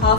1/2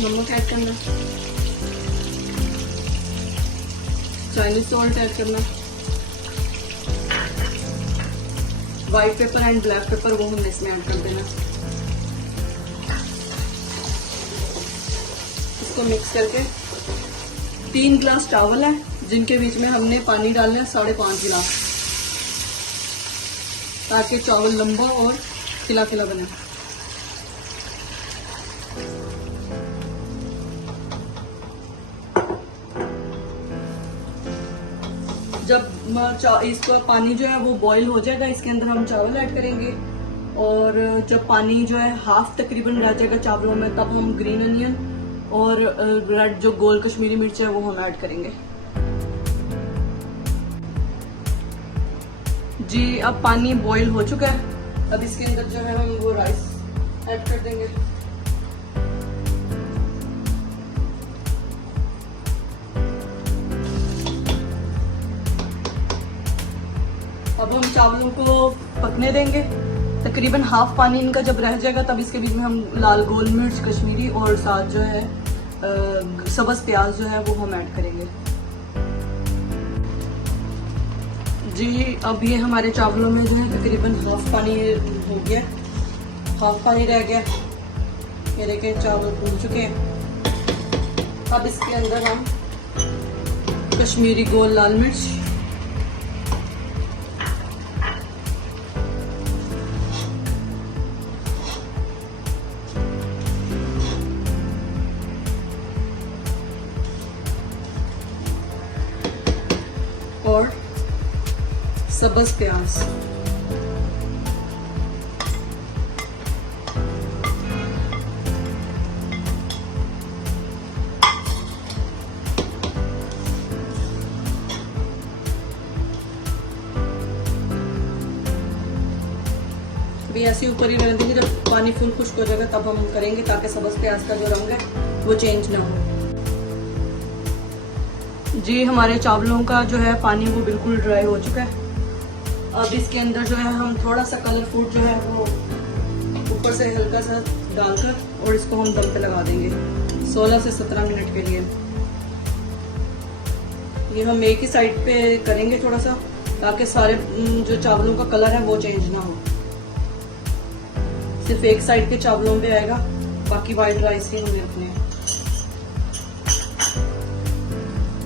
नमक ऐड करना, Chinese salt add करना, white paper and black pepper वो हमने इसमें ऐड कर देना। इसको मिक्स करके 3 गिलास चावल है जिनके बीच में हमने पानी डालना है 5.5 गिलास, ताकि चावल लंबा और खिला खिला बने। जब इसका पानी जो है वो बॉईल हो जाएगा, इसके अंदर हम चावल ऐड करेंगे, और जब पानी जो है हाफ तकरीबन रह जाएगा चावलों में, तब हम ग्रीन अनियन और रेड जो गोल कश्मीरी मिर्च है वो हम ऐड करेंगे। जी अब पानी बॉईल हो चुका है, अब इसके अंदर जो है हम वो राइस ऐड कर देंगे। अब हम चावलों को पकने देंगे, तकरीबन हाफ पानी इनका जब रह जाएगा तब इसके बीच में हम लाल गोल मिर्च कश्मीरी और साथ जो है सब्ज़ प्याज जो है वो हम ऐड करेंगे। जी अब ये हमारे चावलों में जो है तकरीबन हाफ पानी हो गया, हाफ पानी रह गया। ये देखें चावल भून चुके हैं। अब इसके अंदर हम कश्मीरी गोल लाल मिर्च, और सब्ज़ प्याज, भी ऐसे ऊपर ही रहने देंगे। जब पानी फुल खुश्क हो जाएगा तब हम करेंगे, ताकि सब्ज़ प्याज का जो रंग है वो चेंज ना हो। जी हमारे चावलों का जो है पानी वो बिल्कुल ड्राई हो चुका है। अब इसके अंदर जो है हम थोड़ा सा कलर फूड जो है वो ऊपर से हल्का सा डालकर, और इसको हम दम पे लगा देंगे 16 से 17 मिनट के लिए। ये हम एक ही साइड पे करेंगे थोड़ा सा, ताकि सारे जो चावलों का कलर है वो चेंज ना हो। सिर्फ एक साइड के चावलों पे आएगा, बाकी वाइट राइस ही हमें रखने हैं।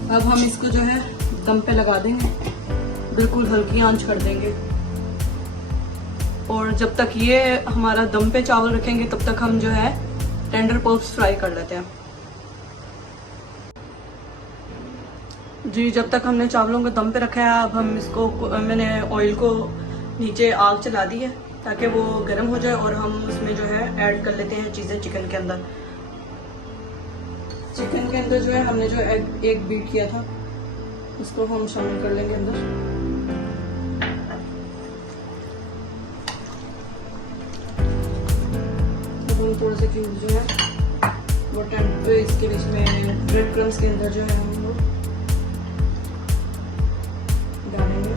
अब हम इसको जो है दम पे लगा देंगे, बिल्कुल हल्की आंच कर देंगे, और जब तक ये हमारा दम पे चावल रखेंगे तब तक हम जो है टेंडर पॉप्स फ्राई कर लेते हैं। जी जब तक हमने चावलों को दम पे रखा है, अब हम इसको मैंने ऑयल को नीचे आग चला दी है ताकि वो गर्म हो जाए, और हम उसमें जो है ऐड कर लेते हैं चीज़ें चिकन के अंदर। चिकन के अंदर जो है हमने जो एग बीट किया था उसको हम शामिल कर लेंगे अंदर। अब हम थोड़े से क्यूब जो है वो इसके बीच में ब्रेड क्रम्स के अंदर जो है हम लोग डालेंगे।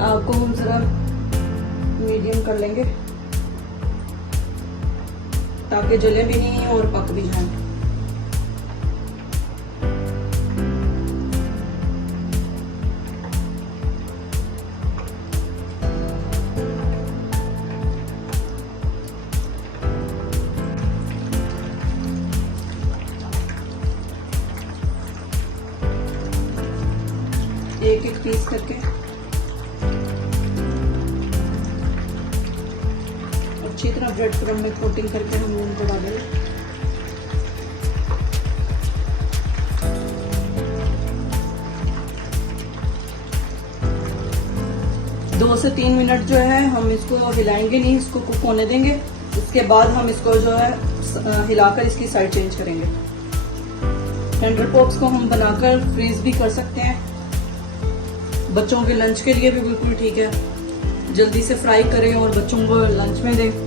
आग को हम जरा मीडियम कर लेंगे ताकि जले भी नहीं और पक भी जाए। एक एक पीस करके अच्छी तरह ब्रेड क्रम्ब में कोटिंग करके हम उनको डालेंगे। दो से 3 मिनट जो है हम इसको हिलाएंगे नहीं, इसको कुक होने देंगे। उसके बाद हम इसको जो है हिलाकर इसकी साइड चेंज करेंगे। टेंडर पॉप्स को हम बनाकर फ्रीज भी कर सकते हैं, बच्चों के लंच के लिए भी बिल्कुल ठीक है। जल्दी से फ्राई करें और बच्चों को लंच में दें।